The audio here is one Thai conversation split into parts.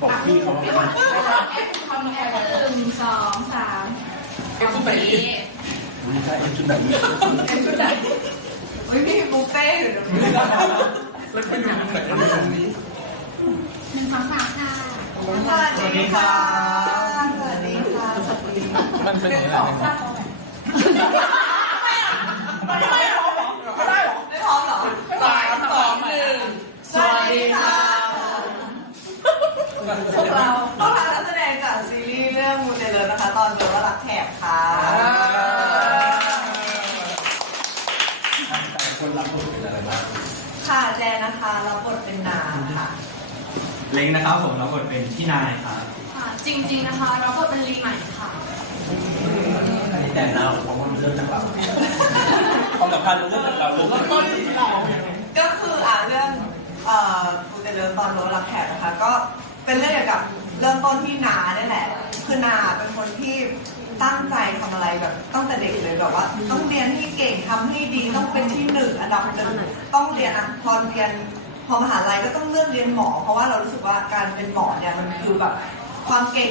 บอกพี่เขาว่าทำแอป1 2 3เอ็มชุดไหนไม่ใช่เอ็มชุดไหนชุดไหนเฮ้ยพี่บุฟเฟ่อยู่ตรงนี้แล้วก็อยู่ตรงไหนตรงนี้1 2 3ค่ะสวัสดีค่ะสวัสดีค่ะสวัสดีมันเป็น1 2 3ไม่ได้หรอไม่พร้อมหรอ3 2 1สวัสดีค่ะพวกเรานักแสดงจากซีรีส์เรื่องมูเตเลอร์นะคะตอนโดนรักแถบค่ะคนรับบทเป็นอะไรบ้างค่ะแจนนะคะรับบทเป็นนาค่ะเล้งนะครับผมรับบทเป็นพี่นายครับจริงๆนะคะรับบทเป็นลีใหม่ค่ะอันนี้แต่เราเพราะว่ามันเริ่มจากเราความสัมพันธ์มันเริ่มจากเราเริ่มต้นที่เราก็คือเรื่องมูเตเลอร์ตอนโดนรักแถบนะคะก็เป็นเรื่องเกี่ยวกับเริ่มต้นที่นาเนี่ยแหละคือนาเป็นคนที่ตั้งใจทำอะไรแบบตั้งแต่เด็กเลยแบบว่าต้องเรียนให้เก่งทำให้ดีต้องเป็นที่1 อันดับ 1ต้องเรียนพอมหาลัยก็ต้องเลือกเรียนหมอเพราะว่าเรารู้สึกว่าการเป็นหมอเนี่ยมันคือแบบความเก่ง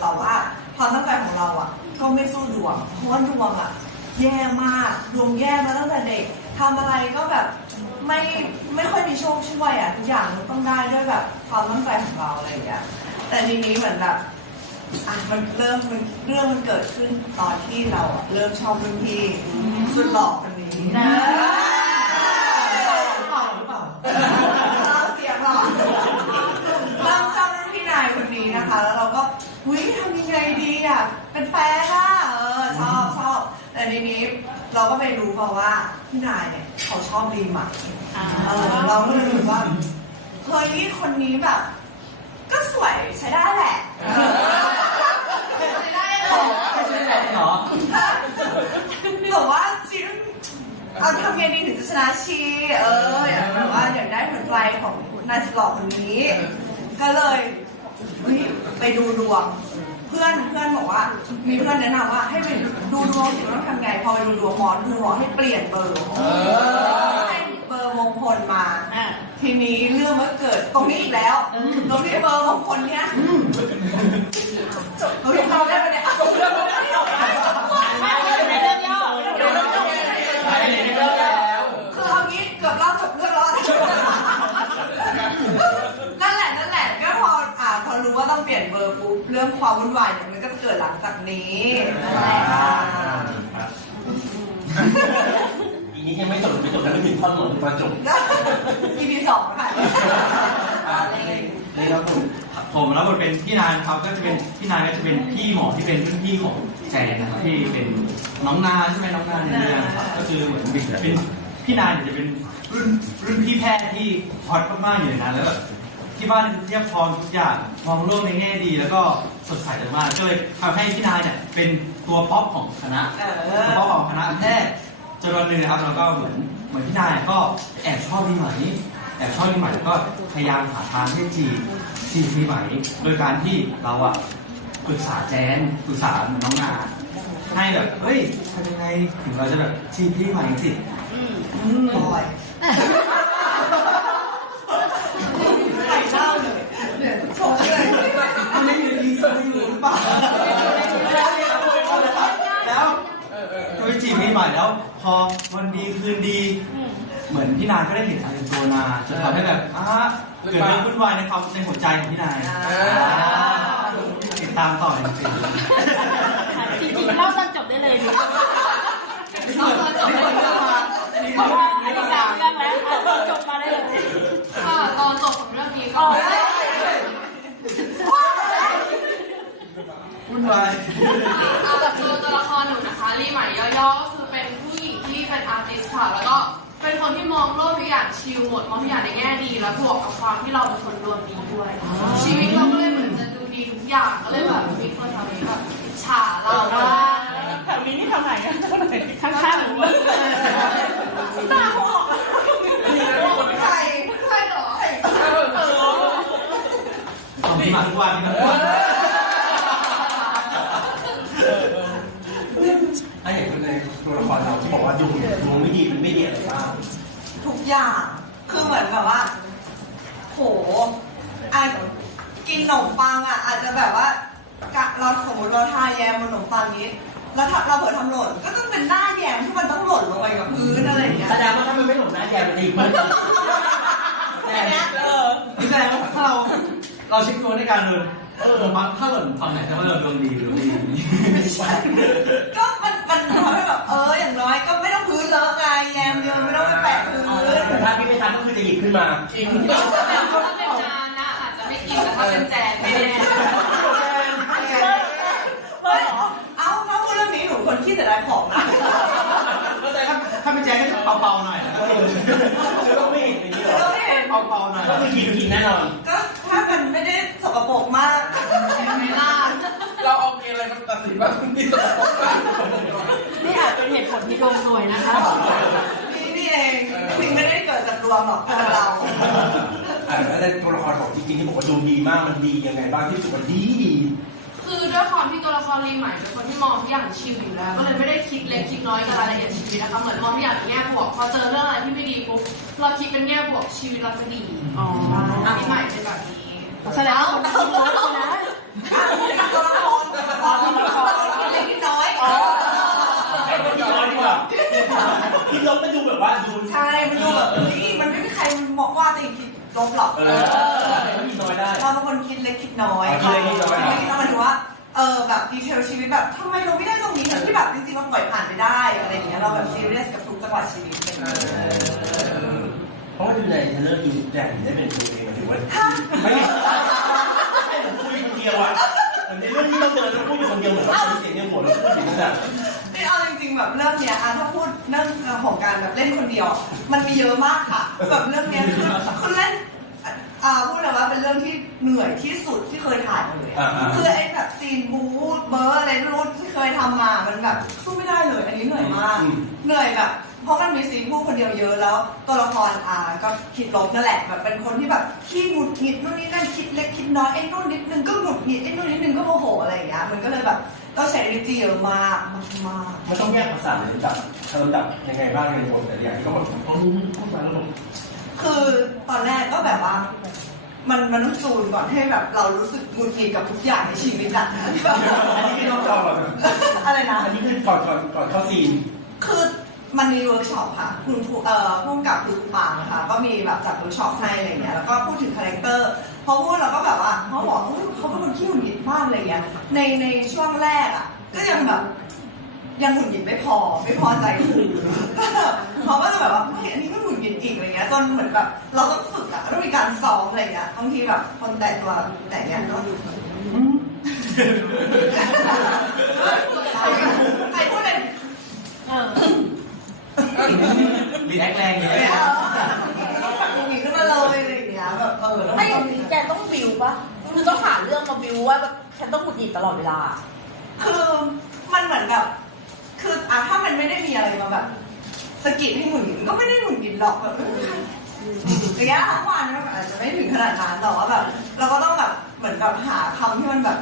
แต่ว่าความตั้งใจของเราก็ไม่สู้ดวงเพราะว่าดวงแย่มากดวงแย่มาตั้งแต่เด็กทำอะไรก็แบบไม่ค่อยมีโชคช่วยทุกอย่างมันต้องได้ด้วยแบบความตั้งใจของเราอะไรอย่างเงี้ยแต่ทีนี้เหมือนแบบมันเรื่องมันเกิดขึ้นตอนที่เราเริ่มชอบรุ่นพี่สุดหล่อคนนี้นะหล่อหรือเปล่าเราเสียงหล่อเริ่มชอบรุ่นพี่นายคนนี้นะคะแล้วเราก็ทำยังไงดีเป็นแฟนชอบแต่ทีนี้เราก็ไปรู้มาว่าพี่นายเนี่ยเขาชอบรีใหม่เราก็เลยรู้ว่าเฮ้ยคนนี้แบบก็สวยใช้ได้แหละใช้ได้เหรอแต่ว่าชีวิตทำไงดีถึงจะชนะชีอย่างแบบว่าอยากได้หัวใจของนายสลอคนนี้ก็เลยไปดูดวงเพื่อนบอกว่ามีเพื่อนแนะนำว่าให้ไปดูดวงสิว่าทำไงพอไปดูดวงหมอดูบอกให้เปลี่ยนเบอร์ให้เบอร์มงคลมาทีนี้เรื่องมันเกิดตรงนี้อีกแล้วตรงที่เบอร์มงคลเนี้ยเราได้ไปเนี่ยเรื่องย่อคือเอางี้เกือบเล่าจบเรื่องแล้วนั่นแหละก็พอรู้ว่าต้องเปลี่ยนเบอร์ปุ๊บเรื่องความวุ่นวายมันก็จะเกิดหลังจากนี้นั่นแหละอีนี้ยังไม่จบแล้วไม่ถึงท่อนหมดตอนจบEP 2ค่ะนี่ครับผมรับบทเป็นพี่นายครับก็จะเป็นพี่นายก็จะเป็นพี่หมอที่เป็นรุ่นพี่ของแจนนะครับที่เป็นน้องนาใช่ไหมน้องนาในเรื่องครับก็คือเหมือนเป็นพี่นายจะเป็นรุ่นพี่แพทย์ที่ฮอตมากๆอยู่ในนั้นแล้วแบบที่บ้านเรียบพร้อมทุกอย่างมองโลกในแง่ดีแล้วก็สดใสมากก็เลยทำให้พี่นายเนี่ยเป็นตัวป๊อปของคณะตัวป๊อปของคณะแพทย์จนวันหนึ่งนะครับเราก็เหมือนพี่นายก็แอบชอบพี่ใหม่ก็พยายามหาทางให้จีบพี่ใหม่โดยการที่เราปรึกษาแจนปรึกษาน้องนาให้แบบเฮ้ยทำยังไงถึงเราจะแบบจีบพี่ใหม่สิบ่อยใส่เล่าเลยเนี่ยชมเลยไม่มีรีเสิร์ชหรือเปล่าแล้วไปจีบพี่ใหม่แล้วพอวันดีคืนดีเหมือนพี่นายก็ได้เห็นอะไรตัวนาจนทำให้แบบเกิดเรื่องวุ่นวายในหัวใจของพี่นายติดตามต่อจริงๆเล่าตอนจบได้เลยดิเล่าตอนจบได้เลยเพราะว่าอันนี้การเรื่องแล้วตอนจบมาได้เลยตอนจบของเรื่องนี้ก็วุ่นวายตัวละครหนูนะคะรีใหม่ย่อๆก็คือเป็นผู้หญิงที่เป็นอาร์ติสต์ค่ะแล้วก็เป็นคนที่มองโลกทุกอย่างชิลหมดมองทุกอย่างในแง่ดีแล้วบวกกับความที่เราเป็นคนดวงดีด้วยชีวิตเราก็เลยเหมือนจะดูดีทุกอย่างก็เลยแบบมีคนทำให้แบบอิจฉาเราว่าแถวนี้นี่ทำไหนกันข้างๆหรือว่าตาหอกใครหรอพี่มาทุกวันถ้าอย่างในตัวละครเราที่บอกว่าดวงไม่ดีมันไม่ดีอะไรบ้างทุกอย่างคือเหมือนแบบว่าโห กินขนมปังอ่ะอาจจะแบบว่าเราสมมติเราทาแยมบนขนมปังนี้แล้วถ้าเราเผลอทำหล่นก็ต้องเป็นหน้าแยมที่มันต้องหล่นลงไปกับพื้นอะไรอย่างเงี้ย แสดงว่าถ้ามันไม่หลงหน้าแยมมันดีมาก นี่แสดงว่าถ้าเราเช็คดวงในการเดินมักถ้าหล่นฝั่งไหนแสดงว่าเราดวงดีหรือไม่ดี ก็มันทำให้แบบอย่างน้อยก็ไม่ต้องพื้นเลอะไงแยมเดียวไม่ต้องไปแปะพื้น แต่ถ้าพี่ไม่ทำก็คือจะหยิบขึ้นมาจริง ถ้าเป็นจานนะอาจจะไม่กินแต่ถ้าเป็นแจนไม่แน่ เอาถ้าพูดเรื่องนี้หนูคนขี้เสียดายของนะ แต่ถ้าเป็นแจ๊คก็จะเบาๆหน่อย คือต้องไม่เห็นอย่างนี้หรอ เราไม่เห็น เบาๆหน่อย ก็คือกินแน่นอน ก็ถ้ามันไม่ได้สกปรกมาก ไม่ล่า เราเอาเกณฑ์อะไรมาตัดสินว่าคุณนี่สกปรกมาก นี่อาจเป็นเหตุผลที่ดวงสวยนะคะ นี่เองถึงไม่ได้เกิดจากดวงหรอกเกิดจากเรา แล้วตัวละครของจริงๆที่บอกว่าดูดีมากมันดียังไงบ้างที่สุดมันดี คือด้วยความที่ตัวละครรีใหม่เป็นคนที่มองทุกอย่างชิลอยู่แล้วก็เลยไม่ได้คิดเล็กคิดน้อยกับรายละเอียดชีวิตนะคะเหมือนมองทุกอย่างในแง่บวกพอเจอเรื่องอะไรที่ไม่ดีปุ๊บเราคิดเป็นแง่บวกชีวิตเราจะดีรีใหม่เป็นแบบนี้ แสดงว่าคนที่รู้นะ ตัวละครเล็กน้อย ไอ้คนที่น้อยดีกว่าคิดลบไปดูแบบว่าดู ใช่มันดูแบบนี่มันไม่มีใครบอกว่าตัวเองคิดลบหรอก ไม่มีน้อยได้ เราเป็นคนคิดเล็กคิดน้อย คิดเล็กคิดน้อย คิดน้อยหมายถึงว่าแบบดีเทลชีวิตแบบทำไมเราไม่ได้ตรงนี้ทั้งที่แบบจริงๆเราปล่อยผ่านไปได้อะไรอย่างเงี้ยเราแบบซีเรียสกับทุกจังหวะชีวิต เพราะว่าดูในเทเลอร์อินแต่ได้เป็นตัวเองมันถือว่าไม่ใช่ผมพูดคนเดียวอ่ะในเรื่องที่ต้องเดินแล้วพูดอยู่คนเดียวเหมือนว่าเสียงในหัวแล้วพูดถึงแบบ นี่เอาจริงๆแบบเรื่องเนี้ยถ้าพูดเรื่องของการแบบเล่นคนเดียว มันมีเยอะมากค่ะแบบเรื่องเนี้ยคือเล่นพูดเลยว่าเป็นเรื่องที่เหนื่อยที่สุดที่เคยถ่ายมาเลยคือไอ้แบบซีนบู๊เบอร์อะไรไม่รู้ที่เคยทำมามันแบบสู้ไม่ได้เลยอันนี้เหนื่อยมากเหนื่อยแบบเพราะมันมีซีนพูดคนเดียวเยอะแล้วตัวละครก็คิดลบนั่นแหละแบบเป็นคนที่แบบขี้หงุดหงิดนู่นนี่นั่นคิดเล็กคิดน้อยไอ้นู่นนิดนึงก็หงุดหงิดไอ้นู่นนิดนึงก็โมโหอะไรอย่างเงี้ยมันก็เลยแบบต้องใช้ energy เยอะมากมาก มันต้องแยกภาษาเลยจับลำดับยังไงบ้างในบทแต่อย่างที่เขาบอกต้องพูดมาแล้วผม คือตอนแรกก็แบบว่ามันต้องจูนก่อนให้แบบเรารู้สึกหงุดหงิดกับทุกอย่างในชีวิตอะ อันนี้คือต้องจอก่อน อะไรนะ อันนี้คือก่อนเข้าซีน คือมันมีเวิร์กช็อปค่ะคุณผู้ร่วมกับคุณปางนะคะก็มีแบบจัดเวิร์กช็อปให้อะไรเงี้ยแล้วก็พูดถึงคาแรคเตอร์พอพูดเราก็แบบว่าเขาบอกเขาเป็นคนขี้หงุดหงิดมากอะไรเงี้ยในช่วงแรกอะก็ยังแบบยังหงุดหงิดไม่พอใจคือเขาก็จะแบบว่าอันนี้ก็หงุดหงิดอีกอะไรเงี้ยจนเหมือนแบบเราต้องฝึกอะต้องมีการซ้อมอะไรเงี้ยบางทีแบบคนแต่ตัวแต่เนี้ยก็ใครพูดเลย รีแอคแรงเลย หนีขึ้นมาเลยอะไรอย่างเงี้ยแบบไม่อย่างนี้แกต้องบิวปะคือต้องหาเรื่องมาบิวว่าแบบฉันต้องหงุดหงิดตลอดเวลา คือมันเหมือนกับคือถ้ามันไม่ได้มีอะไรมาแบบสะกิดให้หงุดหงิดก็ไม่ได้หงุดหงิดหรอกแบบระยะทั้งวันมันอาจจะไม่ถึงขนาดนั้นแต่ว่าแบบเราก็ต้องแบบเหมือนกับหาคำที่มันแบบ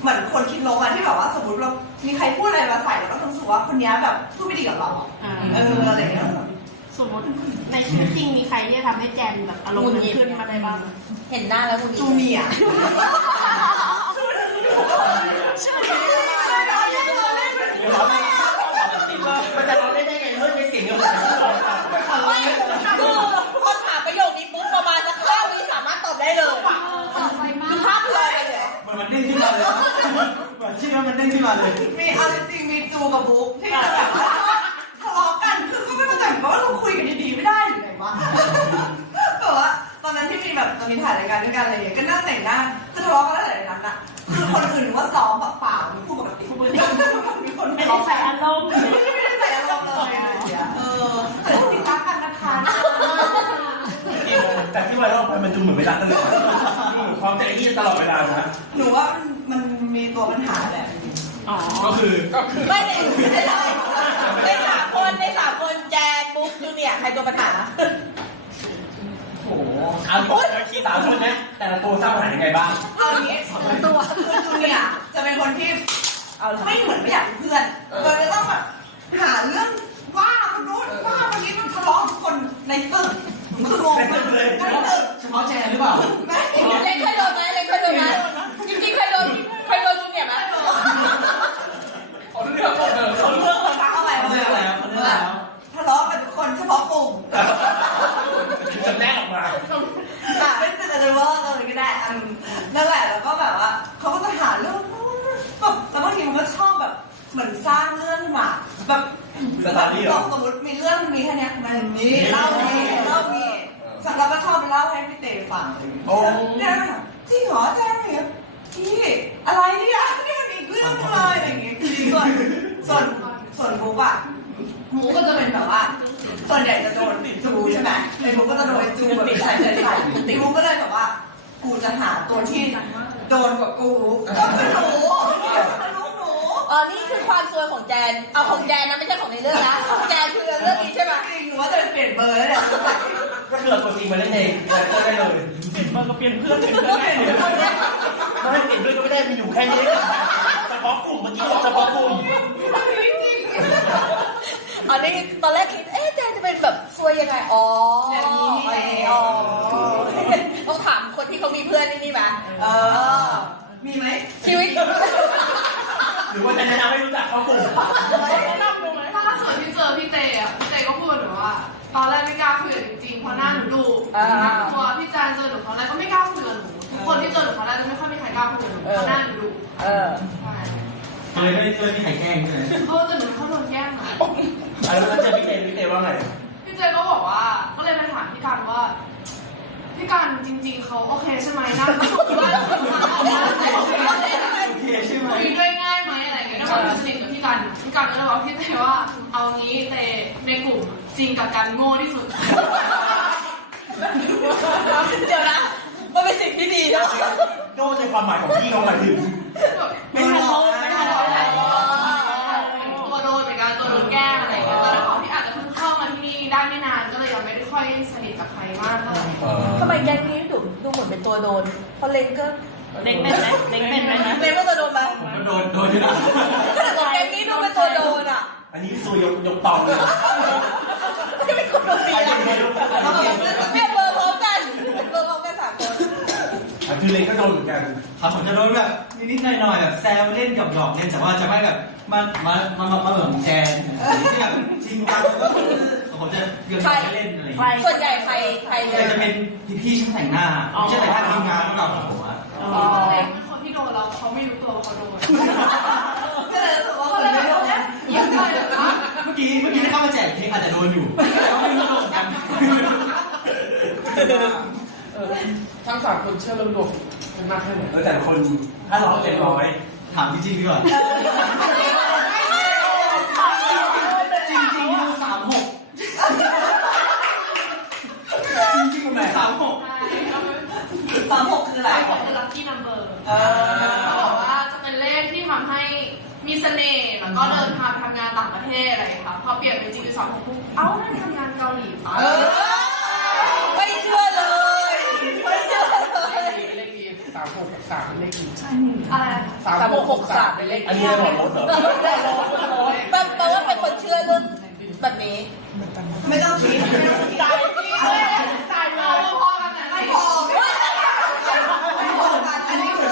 เหมือนคนคิดลบที่แบบว่าสมมติเรามีใครพูดอะไรมาใส่เราก็รู้สึกว่าคนนี้แบบพูดไม่ดีกับเราอะไรอย่างเงี้ย สมมติในชีวิตจริงมีใครที่จะทำให้แจนแบบอารมณ์ขึ้นมาได้บ้าง เห็นหน้าแล้วหงุดหงิด จูเนียร์ มันจะร้องได้ไงเฮ้ยในเสียงเดียวกัน คือพอถามประโยคนี้ปุ๊บประมาณสัก5 วิสามารถตอบได้เลยคือภาพเลยเลย มันเด้งขึ้นมาเลยเหมือนชื่อมันเด้งขึ้นมาเลย มีเอาจริงมีจูกับบุ๊กที่แบบว่าทะเลาะกันคือก็ไม่เข้าใจว่าเราคุยกันดีๆไม่ได้หรือไงวะแบบว่าตอนนั้นที่มีแบบตอนนี้ถ่ายรายการด้วยกันอะไรอย่างเงี้ยก็นั่งแต่งหน้าจะทะเลาะกันตั้งแต่นั้นอ่ะคือคนอื่นว่าซ้อมเปล่าๆพูดปกติมีคน ไม่ได้ใส่อารมณ์ ไม่ได้ใส่อารมณ์เลยแต่พูดถึงรักกันนะคะ แต่ที่ไวรัลไปมันดูเหมือนไม่รักกันเลยพร้อมจะไอ้นี่ตลอดเวลานะ หนูว่ามันมีตัวปัญหาแหละ ก็คือ ไม่ได้ใน3 คนแจนบุ๊กจูเนียร์ใครตัวปัญหา โอ้โหเอาคีย์3 คนนะแต่ละตัวสร้างปัญหายังไงบ้าง เอาอย่างนี้ตัวคือจูเนียร์จะเป็นคนที่ไม่เหมือนไม่อยากเป็นเพื่อนเราจะต้องแบบหาเรื่องว่าคนนู้นว่าคนนี้มันทะเลาะทุกคนในตึกคืองงมากในตึก เฉพาะแจนหรือเปล่า ไม่ เล็กเคยโดนไหม นั่นแหละแล้วก็แบบว่าเขาก็จะหาเรื่องแบบแล้วบางทีมันก็ชอบแบบเหมือนสร้างเรื่องมาแบบ สตอรี่เหรอ สมมติมีเรื่องมีแค่เนี้ยมันนี่เล่านี่ฉันเราก็ชอบไปเล่าให้พี่เตฟัง โอ้ เนี่ยจริงเหรออาจารย์เนี่ยพี่อะไรเนี่ยนี่มันอีกเรื่องเลยอะไรอย่างเงี้ยส่วนบุ๊กอะหมูก็จะเป็นแบบว่าส่วนใหญ่จะโดนจูใช่ไหมในบุ๊กก็จะโดนจูแบบใส่บุ๊กก็เลยแบบว่ากูจะหาตัวที่โดนกว่ากูก็คือหนูลูกหนู อ๋อนี่คือความซวยของแจนเอาของแจนนะไม่ใช่ของในเรื่องนะของแจนคือเรื่องนี้ใช่ไหม จริงหนูว่าจะเปลี่ยนเบอร์แล้วเนี่ย ก็คือเอาตัวจริงมาเล่นเองก็ได้เลย เปลี่ยนมาก็เปลี่ยนเพื่อนเปลี่ยนเพื่อนได้เลย ไม่เปลี่ยนด้วยก็ไม่ได้มีอยู่แค่นี้เฉพาะกลุ่มเมื่อกี้เฉพาะกลุ่ม อันนี้ตอนแรกคิดแจนจะเป็นแบบซวยยังไงอ๋อต้องถามคนที่เขามีเพื่อนนี่ไหม มีไหม ชีวิต หรือว่าจะแนะนำให้รู้จักเขากลุ่ม แนะนำดูไหม ถ้าล่าสุดที่เจอพี่เตอ่ะพี่เตก็พูดหนูว่าตอนแรกไม่กล้าคุยกับจริงๆเพราะหน้าหนูดุตัวพี่จานเจอหนูตอนแรกก็ไม่กล้าคุยกับหนูทุกคนที่เจอหนูตอนแรกจะไม่ค่อยมีใครกล้าคุยกับหนูเพราะหน้าหนูดุใช่ ไม่มีใครแกล้งใช่ไหม แต่หนูเขาโดนแย่งนะ แล้วเจอพี่เตว่าไง พี่เจก็บอกว่าก็เลยไปถามพี่การว่าพี่การจริงๆเขาโอเคใช่ไหมนะก็ถูกว่า โอเคใช่ไหม คุยด้วยง่ายไหมอะไรอย่างเงี้ยด้วยความสนิทกับพี่การก็เลยบอกพี่เตว่าเอางี้เตในกลุ่มจริงกับการโง่ที่สุด เดี๋ยวนะมันเป็นสิ่งที่ดีนะ โน้ในความหมายของพี่เขาหมายถึง ไม่ทันร้องไม่ทันร้อง ตัวโดนเหมือนกันตัวโดนแกล้งอะไรอย่างเงี้ยแต่ด้วยความที่อาจจะเพิ่งเข้ามาที่นี่ได้ไม่นานก็เลยยังไม่ได้ค่อยสนิทกับใครมากเท่าไหร่ ทำไมแกงนี้ดูเหมือนเป็นตัวโดนเพราะเล็งก็ เล็งเป็นไหมเล็งเป็นไหม เล็งก็ตัวโดนไหม ผมก็โดนอยู่นะ แต่ของแกงนี้ดูเป็นตัวโดนอ่ะ อันนี้ซวยยกตองเลย ไม่เป็นคนดีนะเนี่ยเบอร์พร้อมกันเบอร์พร้อมกัน3 คน คือเล็กก็โดนเหมือนกัน ครับผมจะโดนแบบนิดๆหน่อยๆแบบแซวเล่นกับหยอกเล่นแต่ว่าจะไม่แบบมาแบบแจนที่แบบจริงจังผมจะเกี่ยวกับเล่นอะไรอย่างเงี้ย ส่วนใหญ่ใคร แต่จะเป็นพี่ช่างแต่งหน้าไม่ใช่แต่งหน้าทีมงานของเราผมอะ ตัวเล็กเป็นคนที่โดนแล้วเขาไม่รู้ตัวว่าเขาโดน ก็เลยรู้สึกว่า ก็เลยแบบยังไงนะ เมื่อกี้ที่เข้ามาแจกเค้กอาจจะโดนอยู่แต่ว่าไม่รู้ตัวกัน ทั้ง3 คนเชื่อเรื่องดวงเป็นมากแค่ไหน แต่คนถ้าร้องเต็มร้อย ถามจริงๆดีกว่าจริงๆคือ36จริงๆมัน36 36คืออะไร ก็คือ lucky number เขาบอกว่าจะเป็นเลขที่ทำให้มีเสน่ห์แล้วก็เดินทางทำงานต่างประเทศอะไรค่ะพอเปลี่ยนเป็นจริงเป็น2ปุ๊บเอ้านั่นทำงานเกาหลีป่ะ ไม่เชื่อเลยไม่เชื่อเลย เลขดี3 6 กับ3เป็นเลขดี อะไร 3663เป็นเลข อันนี้อะไรบอกรถเหรอ แปลว่าเป็นคนเชื่อเรื่องแบบนี้ ไม่ต้องคิดไม่ต้องคิด ตายเลย พอกันไหน ไม่พอไม่พอกันอันนี้คือ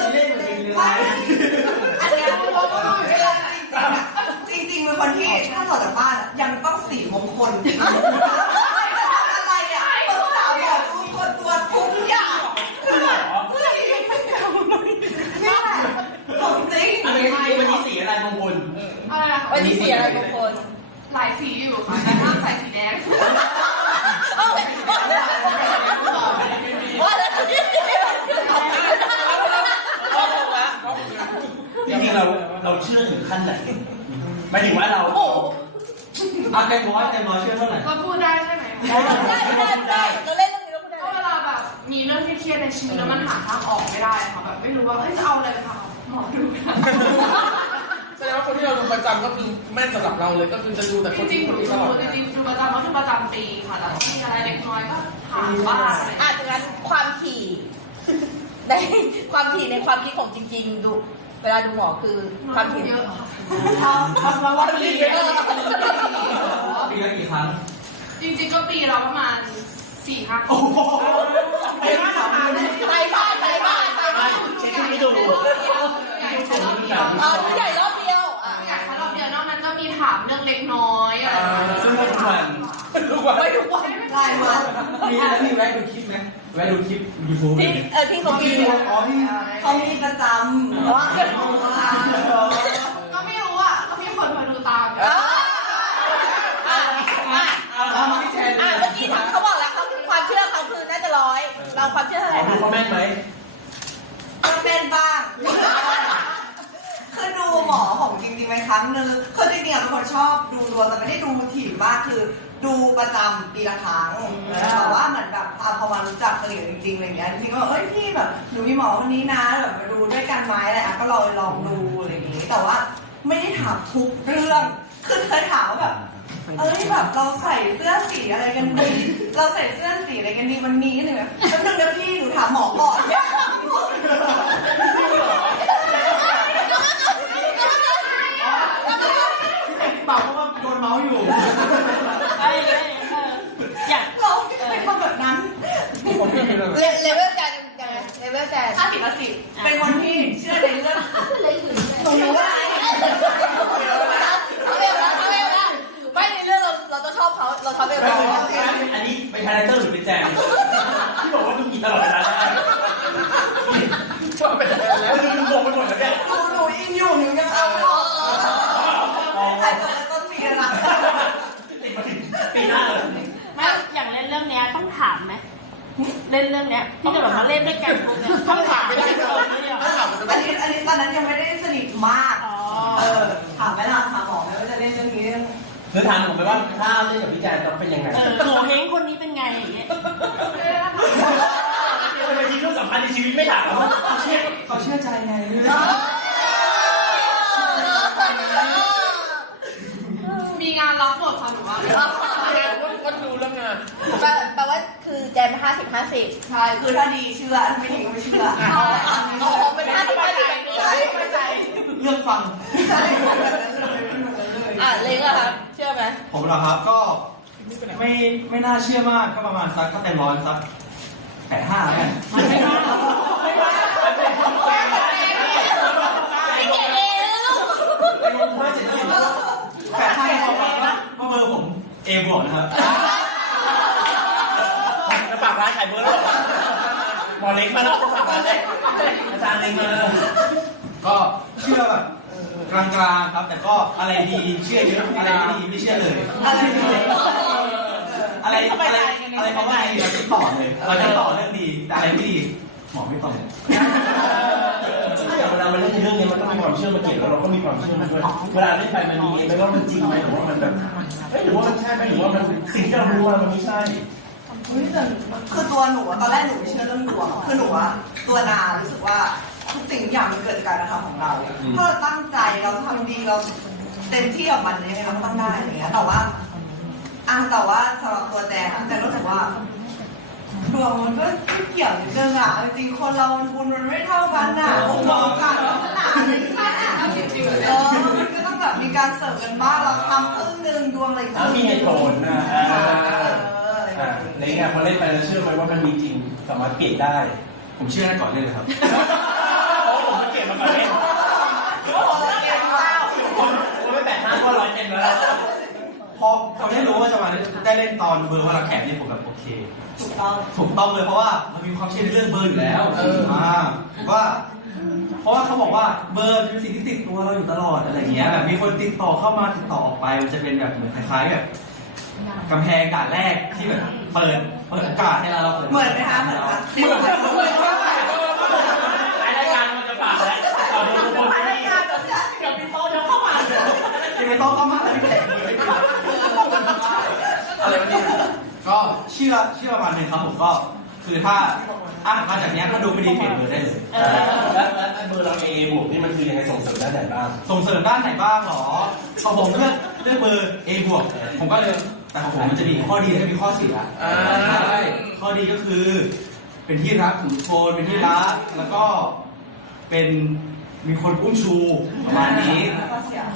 อันเนี้ยจริงๆเป็นคนที่ถ้าออกจากบ้านยังต้องสีมงคลอะไรอ่ะต้องสาวบอกทุกคนตัวทุกอย่างคือแบบเฮ้ยนี่แหละของจริง วันนี้สีอะไรมงคล อะไรนะ วันนี้เสียอะไรบางคน หลายสีอยู่ค่ะแต่ห้ามใส่สีแดง ว่าแล้วที่เสีย จริงๆเราเชื่อถึงขั้นไหนหมายถึงว่าเรา เต็มร้อยเชื่อเท่าไหร่ ก็พูดได้ใช่ไหม ได้เราเล่นเรื่องนี้เราพูดได้ ก็เวลาแบบมีเรื่องที่เครียดในชีวิตแล้วมันหาทางออกไม่ได้ค่ะแบบไม่รู้ว่าจะเอาอะไรไปทำหมอดูกัน แสดงว่าคนที่เราดูประจำก็คือแม่นสำหรับเราเลยก็คือจะดูแต่ จ คน ริ ที่ งๆ คน ดู ที่ตลอด จริงๆดูประจำก็คือประจำปีค่ะแต่ถ้ามีอะไรเล็กน้อยก็ถามบ้างอะไรอย่างเงี้ย อาจจะงั้นความถี่ในความถี่ในความคิดของจริงๆดูเวลาดูหมอคือความถี่ เยอะค่ะ ทำมาวันนี้ ปีละกี่ครั้ง จริงๆก็ปีละประมาณ 4-5 โอ้โห ไทยบ้าน เช็คที่ดู ใหญ่แค่รอบเดียว ผู้ใหญ่รอบเดียว ใหญ่แค่รอบเดียวนอกนั้นก็มีถามเรื่องเล็กน้อยอะไรอย่างเงี้ย ซึ่งทุกวัน ทุกวัน ไม่ทุกวัน รายวัน มีแล้วมีแวะดูคลิปไหม แวะดูคลิป YouTube ที่ที่เขามี อ๋อที่ เขามีประจำว่า ก็ไม่รู้อ่ะก็มีคนมาดูตาม เมื่อกี้เขาบอกแล้วเขาความเชื่อเขาคือน่าจะ100เราความเชื่อเท่าไหร่ ดูคอมเมนต์ไหม ก็เป็นบ้างคือดูหมอของจริงๆไปครั้งนึงคือจริงๆเป็นคนชอบดูดวงแต่ไม่ได้ดูถี่มากคือดูประจำปีละครั้งแต่ว่าเหมือนแบบพอมารู้จักสนิทจริงๆอะไรเงี้ยจริงๆก็เอ้ยพี่แบบหนูมีหมอคนนี้นะแบบมาดูด้วยกันไหมอะไรก็ลองดูอะไรอย่างงี้แต่ว่าไม่ได้ถามทุกเรื่องคือเคยถามว่าแบบเอ้ยแบบเราใส่เสื้อสีอะไรกันดีเราใส่เสื้อสีอะไรกันดีวันนี้เนี่ยแป๊บนึงนะพี่หนูถามหมอก่อน เปล่าเพราะว่าโดนเมาส์อยู่ อย่าง เราไม่เคยทำแบบนั้น ผมไม่เคยเลย เลเวลการยังไงเลเวลการ 50/50เป็นคนที่เชื่อในเรื่องหนูรู้อะไร เขาเร็วนะไม่ในเรื่องเราต้องชอบเขาเราชอบเร็ว อันนี้เป็นคาแรคเตอร์หรือเป็นแจมที่บอกว่าต้องกินตลอดเวลาได้ ชอบเป็นแล้ว ดูงงไปหมดแล้วเนี่ย หนูอินอยู่หนูยังเอาใครจะต้นปีละ ติดมาถึงปีหน้าเลย ไม่อย่างเล่นเรื่องเนี้ยต้องถามไหมเล่นเรื่องเนี้ยที่จะแบบมาเล่นด้วยกันพวกเนี้ยต้องถามไม่ได้เลย อันนี้ตอนนั้นยังไม่ได้สนิทมากถามไหมล่ะถามหมอไหมว่าจะเล่นเรื่องนี้ คือถามผมไปว่าถ้าเล่นกับพี่แจนจะเป็นยังไง โหเฮงคนนี้เป็นไงอย่างเงี้ย ทำไมทีเรื่องสำคัญในชีวิตไม่ถามเขาเชื่อใจไง มีงานรับบทค่ะหนูว่า ก็ดูเรื่องงาน แปลว่าคือแจม50/50 ใช่คือถ้าดีเชื่อถ้าไม่ดีก็ไม่เชื่อ เป็น50/50แบบนี้ เรื่องฟัง ใช่ เล้งอะครับเชื่อไหม ผมเหรอครับก็ไม่น่าเชื่อมากก็ประมาณสักถ้าเต็มร้อยสัก85แล้วกัน มันไม่น่า ไม่เก่งเองลูก 85บอกว่าเบอร์ผม A บวกนะครับ จะฝากร้านขายเบอร์แล้วหมอเล็กมาแล้วจะฝากร้านเลยอาจารย์เล็กมา ก็เชื่อแบบกลางๆครับ แต่ก็อะไรดีเชื่อเยอะอะไรไม่ดีไม่เชื่อเลย อะไรเพราะว่าเราจะต่อเลยเราจะต่อเรื่องดีแต่อะไรไม่ดีหมอไม่ต่อเลย เวลามันเล่นเรื่องนี้มันต้องมีความเชื่อมาเกี่ยวแล้วเราก็มีความเชื่อมันด้วยเวลาเล่นไปมันมีไม่ว่ามันจริงไหมหรือว่ามันแบบหรือว่ามันใช่ไหมหรือว่ามันสิ่งที่เรารู้ว่ามันไม่ใช่ คือตัวหนูตอนแรกหนูไม่เชื่อเรื่องดวงคือหนูตัวนารู้สึกว่าทุกสิ่งทุกอย่างมันเกิดจากการกระทำของเราถ้าเราตั้งใจเราทำดีเราเต็มที่กับมันยังไงเราก็ต้องได้อะไรเงี้ยแต่ว่าสำหรับตัวแจงแจงรู้สึกว่าดวงมันก็ไม่เกี่ยวนิดนึงอ่ะจริงคนเราบุญมันไม่เท่ากันอ่ะบุญเราขาดขนาดนี้มันก็ต้องแบบมีการเสริมกันบ้างเราทำครึ่งนึงดวงอะไรครึ่ง มี นึ เห ง ตุผลนะในงานพอเล่นไปแล้วเชื่อไหมว่ามันมีจริงสามารถเปลี่ยนได้ ผมเชื่อได้ก่อนเลยครับ เพราะผมมาเก็บมาก่อนเล่นผมไม่85ก็100%แล้ว พอเราได้รู้ว่าจะมาได้เล่นตอนเบอร์วันละแขกนี่ผมแบบโอเค ถูกต้องเลยเพราะว่ามันมีความเชื่อในเรื่องเบอร์อยู่แล้วว่าเพราะว่าเขาบอกว่าเบอร์เป็นสิ่งที่ติดตัวเราอยู่ตลอดอะไรอย่างเงี้ยแบบมีคนติดต่อเข้ามาติดต่อออกไปมันจะเป็นแบบเหมือนคล้ายๆแบบกำแพงการแรกที่แบบเปิดโอกาสให้เราเปิด เหมือนไหมคะเหมือนคะเหมือนรายการมันจะฝากแล้วเอาดูทุกคน รายการเดี๋ยวมีโต๊ะเดี๋ยวเข้ามา ไม่ต้องเข้ามาไม่แข่งเลยอะไรวะเนี่ยก็เชื่อประมาณนึงครับผมก็คือถ้ามาจากนี้ถ้าดูไม่ดีเปลี่ยนเบอร์ได้เลย แล้วเบอร์เราเอบวกนี่มันคือยังไงส่งเสริมด้านไหนบ้าง ส่งเสริมด้านไหนบ้างหรอของผมเลือกเบอร์ A บวกผมก็เลยแต่ของผมมันจะมีข้อดีและมีข้อเสียใช่ข้อดีก็คือเป็นที่รักของทุกคนเป็นที่รักแล้วก็เป็นมีคนอุ้มชูประมาณนี้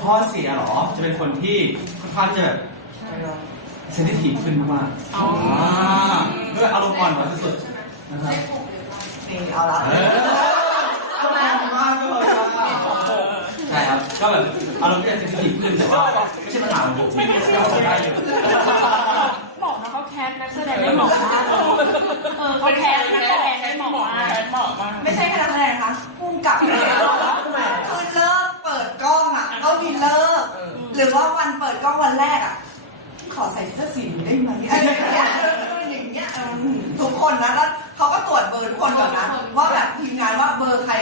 ข้อเสียหรอจะเป็นคนที่ค่อนข้างจะแบบเซนซิทีฟขึ้นมากๆด้วยอารมณ์อ่อนกว่าสุดๆนะครับ นี่เอาละ เอาแรงมากเลยใช่ครับก็แบบอารมณ์จะเซนซิทีฟขึ้นแต่ว่าไม่ใช่ปัญหาของผมที่เราได้อยู่ บอกนะเขาแคสนักแสดงได้หมอกมาก เขาแพ้นักแสดงไม่เหมาะมาก เหมาะมาก ไม่ใช่แค่นักแสดงนะคะพุ่งกับเลยคือเลิกเปิดกล้องอ่ะก็มีเลิกหรือว่าวันเปิดกล้องวันแรกอ่ะขอใส่เสื้อสีได้ไหมอะไรอย่างเงี้ยทุกคนนะแล้วเขาก็ตรวจเบอร์ทุกคนก่อนนะว่าแบบทีมงานว่าเบอร์ใคร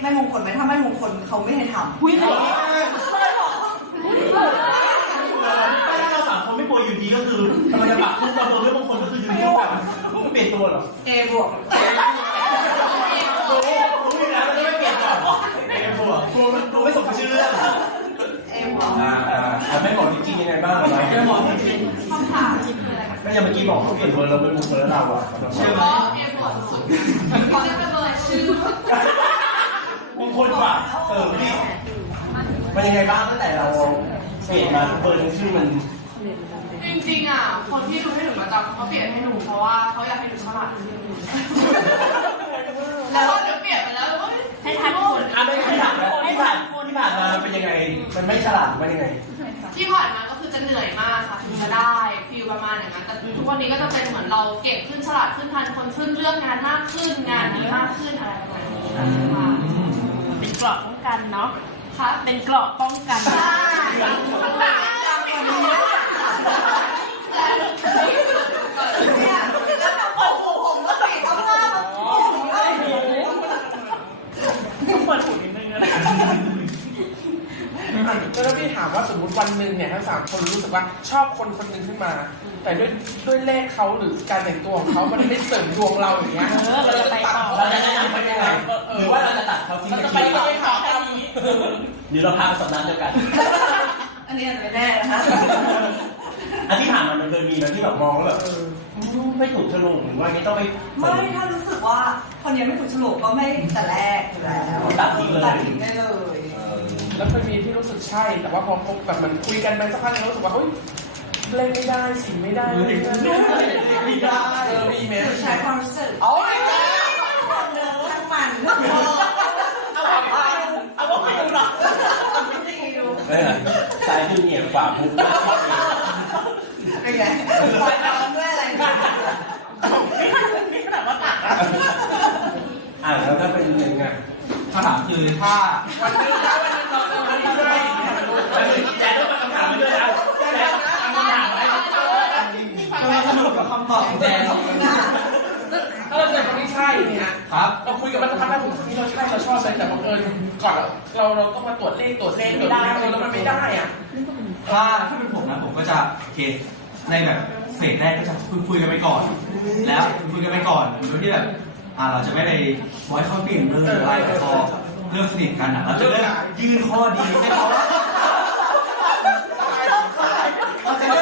ไม่มงคลไหมถ้าไม่มงคลเขาไม่ให้ทำ คุยเลย ถ้าเรา3 คนไม่โปรอยู่ดีก็คือมันจะปรับทุกตัวเรื่องบางคนก็คืออยู่ดีแบบเปลี่ยนตัวหรอ A บวก รู้อยู่แล้วมันจะไม่เปลี่ยนก่อนดูไม่สมชื่อเรื่อง A บวก ไม่บอกจริงๆยังไงบ้างไหมไม่บอกจริง คำถามคืออะไรคะ ๆไม่ยังเมื่อกี้บอกเขาเปลี่ยนเบอร์เราเป็นมุกเบอร์เราอ่ะ เชื่อว่าเอฟบวกสุดเขาเรียกเป็นเบอร์ชื่อ มงคลกว่าพี่มันยังไงบ้างตั้งแต่เราเปลี่ยนมาเบอร์ทั้งชื่อมัน จริงๆอ่ะคนที่ดูให้หนูประจำเขาเปลี่ยนให้หนูเพราะว่าเขาอยากให้หนูฉลาดขึ้นแล้วเดี๋ยวเปลี่ยนไปแล้วเอ้ย ให้ทันคน ที่ผ่านมาเป็นยังไงมันไม่ฉลาดมันยังไง ที่ผ่านมาก็คือจะเหนื่อยมากค่ะถึงจะได้ฟีลประมาณอย่างนั้นแต่ทุกวันนี้ก็จะเป็นเหมือนเราเก่งขึ้นฉลาดขึ้นทันคนขึ้นเลือกงานมากขึ้นงานดีมากขึ้นอะไรประมาณนี้ค่ะ เป็นเกราะป้องกันเนาะ ค่ะ เป็นเกราะป้องกัน เนี่ยแล้วทำผมก็ติดเอาผ้ามาแล้วพี่ถามว่าสมมติวันหนึ่งเนี่ยทั้ง3 คนรู้สึกว่าชอบคนคนหนึ่งขึ้นมา แต่ด้วยเลขเขาหรือการแต่งตัวของเขามันไม่เสริมดวงเราอย่างเงี้ย เราจะไปต่อ เราจะแนะนำเขายังไงหรือว่าเราจะตัดเขาทิ้ง เรา ไป จะไป ที ไม่ขอแค่นี้ หรือเราพาไปสำนักเดียวกัน อันนี้อาจจะไม่แน่นะคะ อันที่ผ่านมามันเคยมีแบบที่แบบมองแล้วแบบไม่ถูกฉลกหรือว่าไม่ต้องไป ไม่ถ้ารู้สึกว่าคนนี้ไม่ถูกฉลกก็ไม่แต่แรกอยู่แล้ว ตัดทิ้งเลย ตัดทิ้งได้เลย แล้วเคยมีที่รู้สึกใช่ แต่ว่าพอคบแบบมันคุยกันไปสักพักนึงรู้สึกว่าเฮ้ยเล่นไม่ได้สิไม่ได้ไม่ได้มีไหม ใช้ความรู้สึก เอาเลย คนเดิมทั้งมัน เอาว่าไม่ดูหรอก สายดูเหนียวกว่ามุก เป็นไงปล่อยร้อนด้วยอะไรกัน แล้วถ้าเป็นยังไง คำถามคือถ้า วันนึงนะวันนึงเรา แจ๊ดต้องมาคำถามไปด้วยเอาแจ๊ดคำถามไป สนุกกับคำตอบของแจน ถ้าเราเจอคนที่ใช่เนี่ย ครับ เราคุยกันมาสักพักแล้วนี่เราใช่เราชอบเลยแต่บังเอิญก่อนเราต้องมาตรวจเลขแล้วมันไม่ได้อ่ะ ถ้าเป็นผมนะผมก็จะโอเคในแบบเฟสแรกก็จะคุยกันไปก่อน แล้วคุยกันไปก่อนโดยที่แบบเราจะไม่ไปไว้ข้อเปลี่ยนเลยหรืออะไรแต่พอเริ่มสนิทกันเราจะเริ่มยื่นข้อดีให้เขาเราจะเ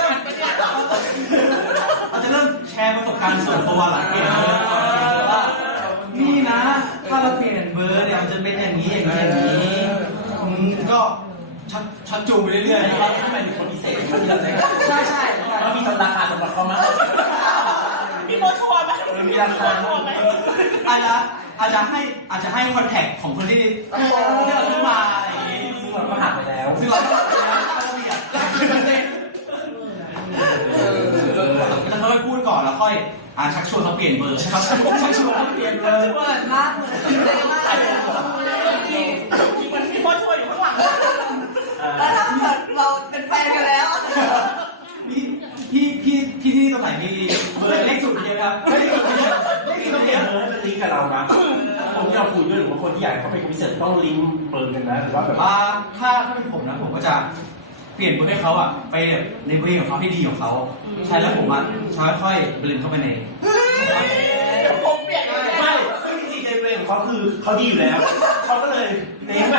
ริ่มแชร์ประสบการณ์ส่วนตัวหลังเปลี่ยนเลยว่านี่นะถ้าเราเปลี่ยนเบอร์เนี่ยมันจะเป็นอย่างนี้อย่างนี้ก็ชัดจูงไปเรื่อยๆ เราทำไมถึงคนพิเศษมันมีอะไร ใช่ใช่ เรามีราคาสำหรับเขาไหม มีโมชัวร์ไหม มีราคา อาจจะให้คอนแทคของคนที่เราซื้อมาอะไรอย่างงี้ ซึ่งเราก็หักไปแล้ว ซึ่งเราก็เรียกจะค่อยพูดก่อนแล้วค่อยชักชวนเขาเปลี่ยนเบอร์ใช่ครับชักชวนเขาเปลี่ยนเบอร์ เปิดมากเหมือนเลยมากเลย มีโมชัวร์อยู่ข้างหลัง แล้วถ้าเกิดเราเป็นแฟนกันแล้ว พี่ที่ตรงไหนมีเบอร์เลขสุดเดียวครับเลขสุดเดียวเลข ที่ สุ ต้อ ด ง เดี เรี ย ยน ว เบอร์ให้มันลิงก์กับเรานะคนที่เราคุยด้วยหรือว่าคนที่อยากเข้าไปพิเศษต้องลิงก์เบอร์กันนะหรือว่าแบบ ถ้าเป็นผมนะผมก็จะเปลี่ยนเบอร์ให้เขาไปในเบอร์ของเขาให้ดีของเขาใช่แล้วผมค่อยๆเบลนเข้าไปใน ผมเปลี่ยน ไม่ซึ่งจริงๆในเวของเขาคือเขาดีอยู่แล้วเขาก็เลยเน้นไป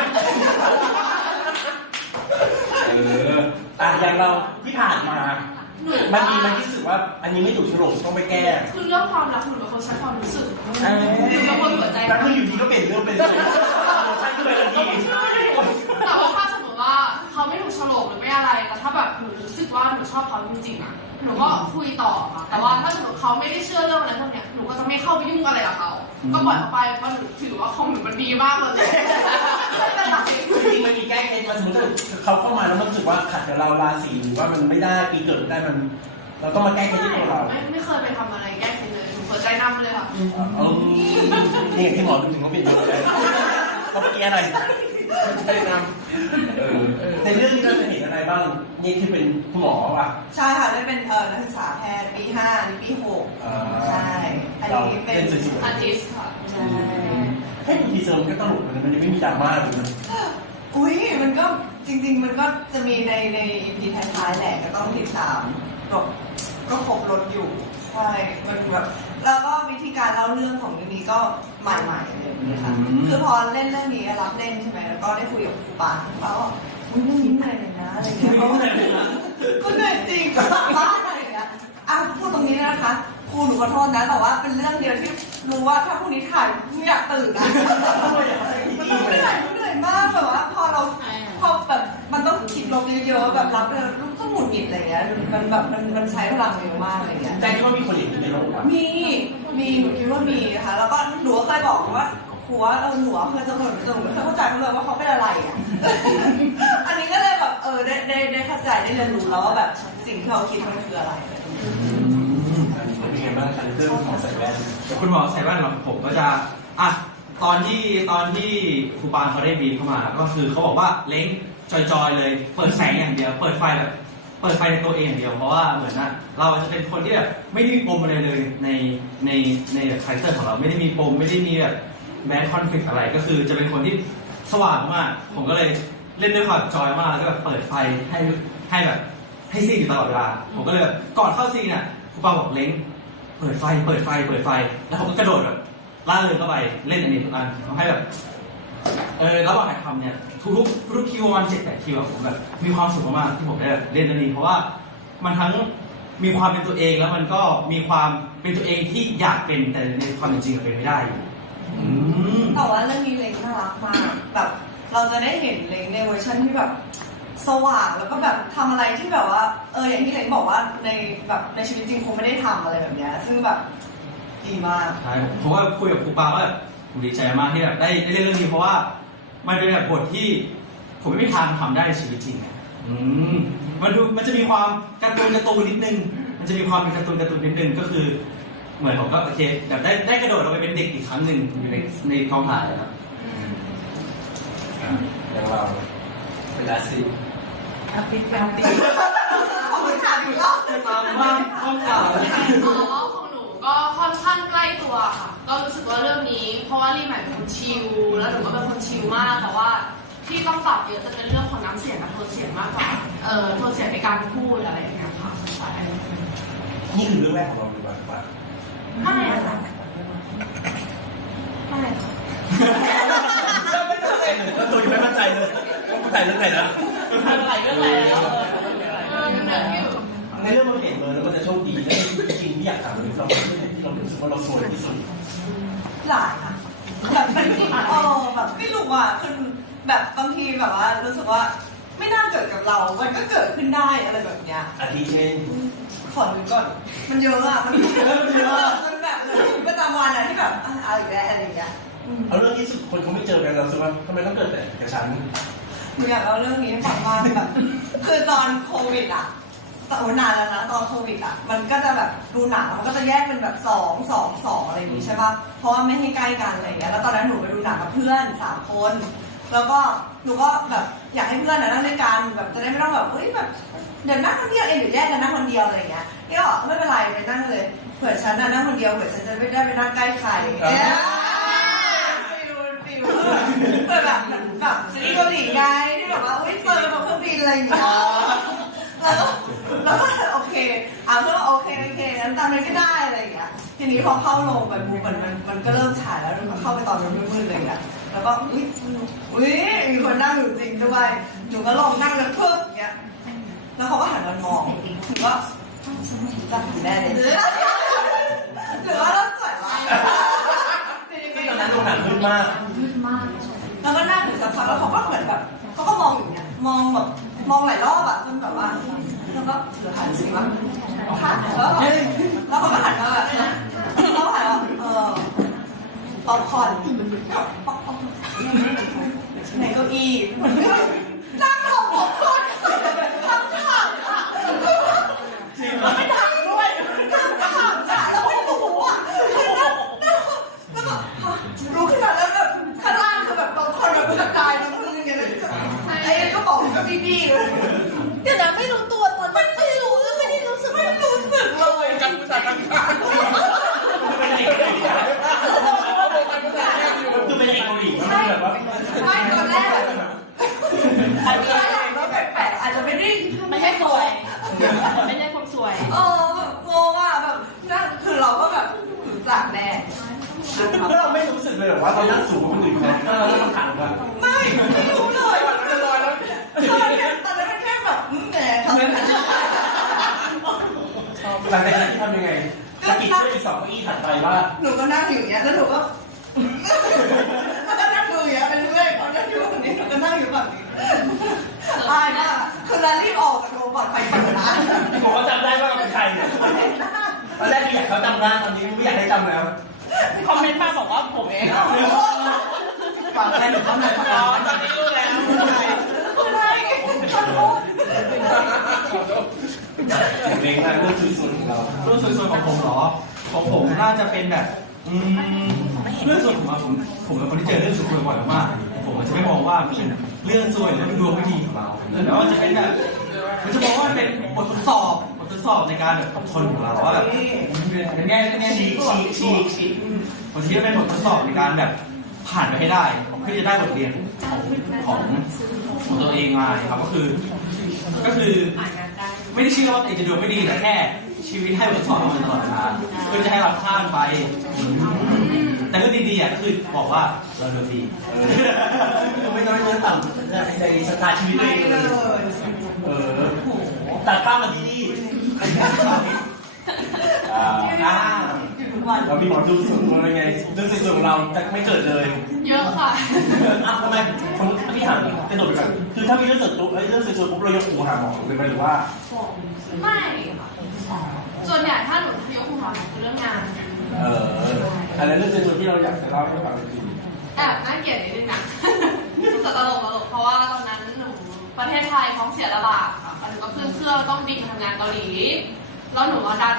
อย่างเราที่ผ่านมามันมีมันที่รู้สึกว่าอันนี้ไม่ถูกฉลกต้องไปแก้ คือเรื่องความรักหนูเป็นคนใช้ความรู้สึกหนูเป็นคนหัวใจ แล้วคืออยู่ดีก็เปลี่ยนเรื่องเป็นเลยใช่ก็เลยทันที แต่ว่าถ้าสมมติว่าเขาไม่ถูกฉลกหรือไม่อะไรแต่ถ้าแบบหนูรู้สึกว่าหนูชอบเขาจริงๆอ่ะหนูก็คุยต่อค่ะแต่ว่าถ้าสมมติเขาไม่ได้เชื่อเรื่องอะไรพวกเนี้ยหนูก็จะไม่เข้าไปยุ่งอะไรกับเขาก็ปล่อยเขาไปเพราะหนูถือว่าของหนูมันดีมากเลย จริงๆมันมีแก้เคล็ดมาสมมติเขาเข้ามาแล้วมันรู้สึกว่าขัดกับเราราศีหรือว่ามันไม่ได้ปีเกิดได้มันเราต้องมาแก้เคล็ดที่ตัวเรา ไม่เคยไปทำอะไรแก้เคล็ดเลยหนูก็ หัวใจนำเลยค่ะ นี่ที่หมอดูถึงเขาปิดเลยก็เมื่อกี้อะไรใช่นในเรื่องนี้เราจะเห็นอะไรบ้างนี่ที่เป็นคุณหมอป่ะ ใช่ค่ะได้เป็นนักศึกษาแพทย์ปี5อันนี้ปี6ใช่อันนี้เป็น อาร์ติสค่ะ ใช่ ให้ดูทีเซอร์มันก็ตลกมันยังไม่มีดราม่าเลยนะ อุ้ยมันก็จริงๆมันก็จะมีใน EP ท้ายๆแหละก็ต้องติดตามก็ครบรถอยู่ใช่มันแบบแล้วก็วิธีการเล่าเรื่องของเรื่องนี้ก็ใหม่ๆเลยนะคะคือพอเล่นเรื่องนี้รับเล่นใช่ไหมแล้วก็ได้คุยกับครูปานเขาว่าอุ้ยเรื่องนี้เหนื่อยเลยนะอะไรเงี้ยก็เหนื่อยจริงก็แบบบ้าอะไรอย่างเงี้ยพูดตรงนี้นะคะครูหนูขอโทษนะแต่ว่าเป็นเรื่องเดียวที่รู้ว่าถ้าพรุ่งนี้ถ่ายไม่อยากตื่นนะมันต้องเหนื่อยมากแบบว่าพอแบบมันต้องคิดลบเยอะๆแบบรับเลยต้องหงุดหงิดอะไรเงี้ยมันแบบมันใช้พลังเยอะมากอะไรเงี้ย แต่ที่ว่ามีคนอย่างนี้ในโลกอ่ะ มีหนูคิดว่ามีนะคะแล้วก็หนูเคยบอกว่าครูว่าหนูเคยจะหนูไม่เคยเข้าใจเขาเลยว่าเขาเป็นอะไรอ่ะ อันนี้ก็เลยแบบได้เข้าใจได้เรียนรู้แล้วว่าแบบสิ่งที่เขาคิดมันคืออะไรเป็นไงบ้างการเรื่องของใส่แว่น คุณหมอใส่แว่นของผมก็จะตอนที่ครูปานเขาได้บีบเข้ามาก็คือเขาบอกว่าเล้งจอยๆเลยเปิดแสงอย่างเดียวเปิดไฟในตัวเองอย่างเดียวเพราะว่าเหมือนน่ะเราจะเป็นคนที่แบบไม่ได้มีปมอะไรเลยในคาแรคเตอร์ของเราไม่ได้มีปมไม่ได้มีแบบแม้คอนฟ lict อะไรก็คือจะเป็นคนที่สว่างมากผมก็เลยเล่นด้วยความจอยมากแล้วก็แบบเปิดไฟให้แบบให้ซีนอยู่ตลอดเวลาผมก็เลยแบบก่อนเข้าซีนน่ะครูปานบอกเล้งเปิดไฟแล้วผมก็กระโดดแบบล่าเริงเข้าไปเล่นอันนี้ทุกอันทำให้แบบระหว่างการทำเนี่ยทุกคิววัน7-8 คิวผมแบบมีความสุขมากๆที่ผมได้เล่นอันนี้เพราะว่ามันทั้งมีความเป็นตัวเองแล้วมันก็มีความเป็นตัวเองที่อยากเป็นแต่ในความเป็นจริงเป็นไม่ได้อยู่แต่ว่าเรื่องนี้เล้งน่ารักมากแบบเราจะได้เห็นเล้งในเวอร์ชันที่แบบสว่างแล้วก็แบบทำอะไรที่แบบว่าอย่างที่เล้งบอกว่าในชีวิตจริงคงไม่ได้ทำอะไรแบบนี้ซึ่งแบบดีมากใช่ผมว่าคุยกับครูปาว่าผมดีใจมากที่แบบได้เล่นเรื่องนี้เพราะว่ามันเป็นแบบบทที่ผมไม่มีทางทำได้ในชีวิตจริงมันจะมีความการ์ตูนนิดนึงมันจะมีความเป็นการ์ตูนนิดนึงก็คือเหมือนผมก็โอเคแบบได้กระโดดลงไปเป็นเด็กอีกครั้งหนึ่งในกองถ่ายครับอย่างเราเป็นอาซีขอบคุณค่ะอีกรอบต้องกล่าว ของหนูก็ค่อนข้างใกล้ตัวค่ะก็รู้สึกว่าเรื่องนี้เพราะว่ารีใหม่เป็นคนชิลแล้วหนูก็เป็นคนชิลมากแต่ว่าที่ต้องปรับเยอะจะเป็นเรื่องของน้ำเสียงกับโทนเสียงมากกว่าโทนเสียงในการพูดอะไรอย่างเงี้ยค่ะใช่นี่คือเรื่องแรกของเราหรือเปล่าไม่ค่ะไม่ค่ะก็ตัวยังไม่มั่นใจเลยว่าถ่ายเรื่องไหนนะอะไรเรื่องแล้วในเรื่องมันเห็นเลยแล้วมันจะโชคดีและจริงที่อยากถามเลยเราที่เรารู้สึกว่าเราสวยที่สุดหลายค่ะแบบเป็นแบบไม่รู้อ่ะคือแบบบางทีแบบว่ารู้สึกว่าไม่น่าเกิดกับเรามันก็เกิดขึ้นได้อะไรแบบเนี้ยอาทิเช่นขอดูก่อนมันเยอะอ่ะมันเยอะมันแบบประจำวันอะที่แบบอะไรอย่างเงี้ยเอาเรื่องที่สุดคนเขาไม่เจอกันเราสึกว่าทำไมต้องเกิดแต่กับฉันหนูอยากเอาเรื่องนี้ให้ฟังว่าแบบคือตอนโควิดอ่ะแต่นานแล้วนะตอนโควิดอ่ะมันก็จะแบบดูหนังมันก็จะแยกเป็นแบบ2 อะไรอย่างงี้ใช่ป่ะเพราะว่าไม่ให้ใกล้กันอะไรอย่างเงี้ยแล้วตอนนั้นหนูไปดูหนังกับเพื่อน3 คนแล้วก็หนูก็แบบอยากให้เพื่อนนั่งด้วยกันแบบจะได้ไม่ต้องแบบเฮ้ยแบบเดี๋ยวนั่งคนเดียวเองเดี๋ยวแยกกันนั่งคนเดียวอะไรอย่างเงี้ยนี่ก็ไม่เป็นไรไปนั่งเลยเผื่อฉันนั่งคนเดียวเผื่อฉันจะไม่ได้ไปนั่งใกล้ใครเปิดแบบซีรีส์เกาหลีไงที่แบบว่าเจอแบบเครื่องบินอะไรอย่างเงี้ยแล้วก็โอเคเพื่อนโอเคงั้นตามนั้นก็ได้อะไรอย่างเงี้ยทีนี้พอเข้าโรงไปบูมันก็เริ่มฉายแล้วมันเข้าไปตอนมืดๆเลยอ่ะแล้วก็อุ้ยมีคนนั่งอยู่จริงด้วยหนูก็ลองนั่งแล้วเพิ่มอย่างเงี้ยแล้วเขาก็หันมามองถือว่าจับถือแน่เลยหรือว่าเราสวยมากตอนนั้นโรงหนังมืดมากแล้วก็นั่งอยู่สักพักแล้วเขาก็เหมือนแบบเขาก็มองอยู่เนี่ยมองแบบมองหลายรอบอะจนแบบว่าแล้วก็ถือหันสิวะแล้วเขาก็หันมาแบบเขาหันว่าป๊อปคอร์นในเก้าอี้นั่งหอบป๊อปคอร์นทั้งข่าวไม่ได้ด้วยทั้งข่าวจ้ะแล้วไม่รู้อะ ตอนแรกอาจจะก็แปลกๆอาจจะไม่ได้ ไม่ใช่สวยไม่ใช่ความสวย แบบงงอ่ะแบบนั่นคือเราก็แบบรู้จักแน่ แล้วเราไม่รู้สึกเลยหรอว่าเรานั่งสูงกว่าคนอื่นเขาแล้วเราถามกัน ไม่รู้เลยตอนนั้นมันแค่แบบแหมทำไม หลังจากนั้นที่ทำยังไงสกิดเพื่อนอีก2 เก้าอี้ถัดไปว่า หนูก็นั่งอยู่อย่างเงี้ยแล้วหนูก็นั่งดูอย่างเงี้ยเป็นเรื่อยเขานั่งอยู่แบบนี้หนูก็นั่งอยู่แบบนี้อายมากคือเรารีบออกจากโรงพยาบาลไปก่อนนะ ผมก็จำได้ว่าเราเป็นใครเนี่ยตอนแรกที่อยากเขาจำได้ตอนนี้ไม่อยากให้จำแล้ว คอมเมนต์มาบอกว่าผมเอง ฝั่งใครหรือฝั่งไหนฝั่ง อ๋อ เรา ตอนนี้รู้แล้ว ใช่ขอโทษ เพลงนั้นเรื่องสุดๆของเรา เรื่องสวยๆของผมเหรอของผมน่าจะเป็นแบบเรื่องส่วนผมเป็นคนที่เจอเรื่องสวยๆบ่อยมากผมจะไม่มองว่ามันเป็นเรื่องสวยหรือเป็นดวงไม่ดีของเราแต่ว่าจะเป็นแบบมันจะมองว่ามันเป็นบททดสอบในการแบบอดทนของเราว่าแบบเป็นแง่ดีบางทีก็เป็นบททดสอบในการแบบผ่านไปให้ได้เพื่อจะได้บทเรียนของตัวเองมาครับก็คือไม่ได้เชื่อว่าตัวเองจะดวงไม่ดีแต่แค่ชีวิตให้บทสอบเราตลอดเวลาเพื่อจะให้เราข้ามไปแต่เรื่องดีๆอ่ะคือบอกว่าเราดวงดี ไม่น้อยเนื้อต่ำในสตาร์ชีวิตตัวเองเลยตัดภาพมาที่นี่เรามีหมอดูสูงอะไรไงเรื่องสูงเราจะไม่เกิดเลย เยอะค่ะ ทำไมผมพี่ถามกระโดดไปก่อนคือถ้ามีเรื่องส่วนตัวเรื่องส่วนตัวปุ๊บเรายกหูหาหมอเลยไหมหรือว่า ไม่ค่ะส่วนใหญ่ถ้าหนูยกหูหาคือเรื่องงาน อะไรเรื่องส่วนตัวที่เราอยากจะเล่าให้ฟังจริง แอบน่าเกลียดนิดนึงนะแต่ตลกเพราะว่าตอนนั้นหนูประเทศไทยท้องเสียระบาดค่ะหนูก็ขึ้นเครื่องต้องบินทำงานเกาหลีแล้วหนูมาดัน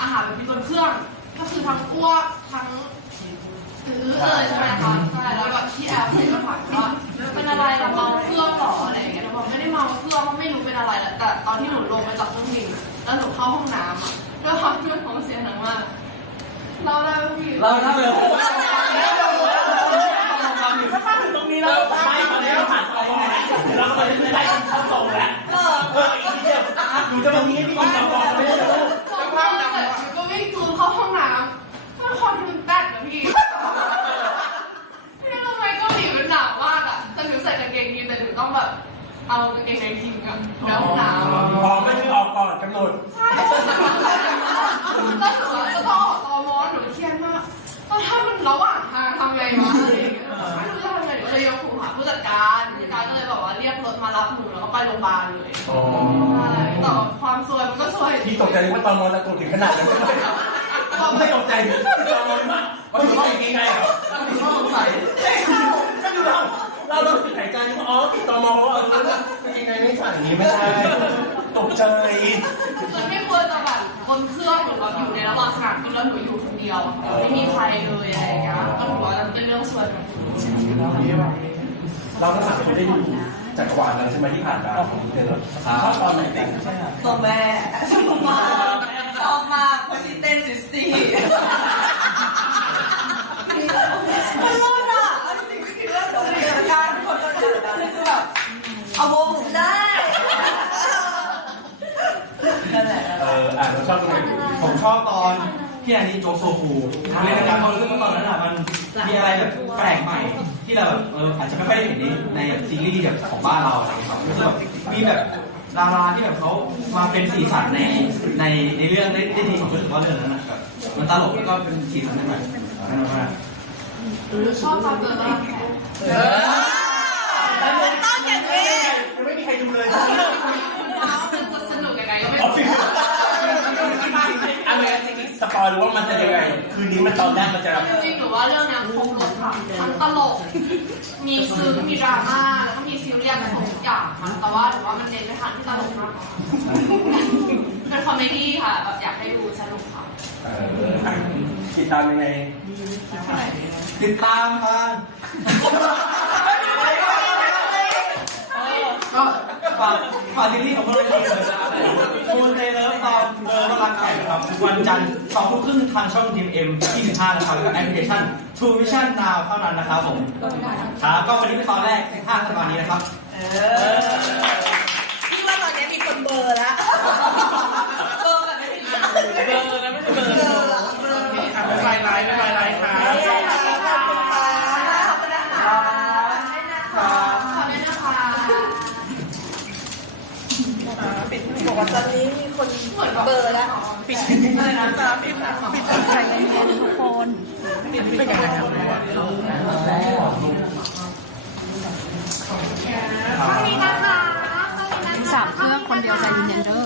อาหารแบบนี้บนเครื่องก็คือทั้งอ้วกทั้งเลยใช่ไหมคะใช่แล้วแบบที่แอลก็ถามว่าเป็นอะไรเราเมาเครื่องหรออะไรอย่างเงี้ยเราบอกไม่ได้เมาเครื่องเพราะไม่รู้เป็นอะไรแต่ตอนที่หนูลงมาจากเครื่องบินแล้วหนูเข้าห้องน้ำอ่ะด้วยความที่มันท้องเสียหนักมากเราได้พี่ เราถ้าเลย ถ้ามาถึงตรงนี้แล้ว ไม่ตอนนี้เราผ่านตรงแล้วเราก็เลยได้เข้าตรงแล้วอีกนิดเดียวหนูจะมามีให้พี่กินกับก่อนไม่ได้เลย ก็วิ่งจูนเข้าห้องน้ำมันคอนถึงแตกนะพี่พี่ทำไมเกาหลีมันหนาวมากอ่ะแต่หนูใส่กางเกงยีนแต่หนูต้องแบบเอากางเกงในทิ้งอ่ะแล้วหนาว พอไม่คือออกก่อนกำหนด ใช่แล้วหนูจะต้องออกตอมอหนูเครียดมากถ้ามันระหว่างทางทำไงวะอะไรอย่างเงี้ยไม่รู้จะทำไงหนูเลยยกหูหาผู้จัดการก็เลยบอกว่าเรียกรถมารับหนูแล้วก็ไปโรงพยาบาลเลยแต่ความซวยมันก็ซวย พี่ตกใจว่าตอนมอจะตกถึงขนาดนั้นไม่ตกใจตอนมอมากว่าถึงว่าอย่างไงเหรอต้องสงสัยก็ดูเราถึงหายใจว่าอ๋อติดตอมอว่ายังไงไม่สั่นอย่างนี้ไม่ใช่ตกใจ คือไม่ควรจะแบบบนเครื่องหรือว่าอยู่ในระหว่างสนามบินแล้วหนูอยู่คนเดียวไม่มีใครเลยอะไรอย่างเงี้ยก็ถือว่าเป็นเรื่องส่วน เราทั้งสามคนได้ดูจักรวาลแล้วใช่ไหมที่ผ่านมาชอบตอนไหนเด็ก ตัวแม่ชอบมากเพราะที่เต้นซิสตี้มันรอดอ่ะจริงๆคือเรื่องตัวเองการคนจะถือแล้วคือแบบเอาโมงได้นั่นแหละ เราชอบตรงไหน ผมชอบตอนพี่อันนี้โจโซฟูเล่นกันเพราะรู้สึกว่าตอนนั้นอ่ะมันมีอะไรแบบแปลกใหม่ที่เราแบบอาจจะไม่ค่อยได้เห็นในซีรีส์แบบของบ้านเราอะไรอย่างเงี้ยครับรู้สึกแบบมีแบบดาราที่แบบเขามาเป็นสีสันในเรื่องได้ดีผมรู้สึกว่าเรื่องนั้นแบบมันตลกแล้วก็เป็นสีสันใหม่มาก ชอบตอนเดินตลาดแขก ต้องอย่างนี้ ยังไม่มีใครดูเลย มันจะสนุกยังไงก็ไม่รู้ อะไรสปอยหรือว่ามันจะยังไงคืนนี้มันตอนแรกมันจะ จริงๆหนูว่าเรื่องนี้ครบรสค่ะทั้งตลกมีซึ้งมีดราม่าแล้วก็มีซีเรียสผสมทุกอย่างค่ะแต่ว่าหนูว่ามันเน้นไปทางที่ตลกมากกว่าเป็นคอมเมดี้ค่ะแบบอยากให้ดูสนุกค่ะ ติดตามยังไง ติดตามค่ะก็ ฝากซีรีส์ของพวกเราเลยนะครับมูนเตเลิฟตอนรักแข่งนะครับวันจันทร์2 ทุ่มครึ่งทางช่องทีมเอ็ม25นะครับแล้วก็แอปพลิเคชัน True Vision Now เท่านั้นนะครับผมครับก็วันนี้เป็นตอนแรก15 ธันวาคมนี้นะครับ พี่ว่าตอนนี้มีคนเบอร์แล้วเบอร์แบบไม่มี เบอร์นะไม่ใช่เบอร์นี่อ่ะบ๊ายบายไลฟ์บ๊ายบายไลฟ์ค่ะ ขอบคุณค่ะขอบคุณนะคะ ขอด้วยนะคะ ปิดบอกว่าตอนนี้มีคนเบอร์แล้วปิดอะไรนะปิดใครกันทุกคนปิดเป็นยังไงครับ ข้างนี้นะคะ 3 เครื่องคนเดียวใจเย็นๆเด้อ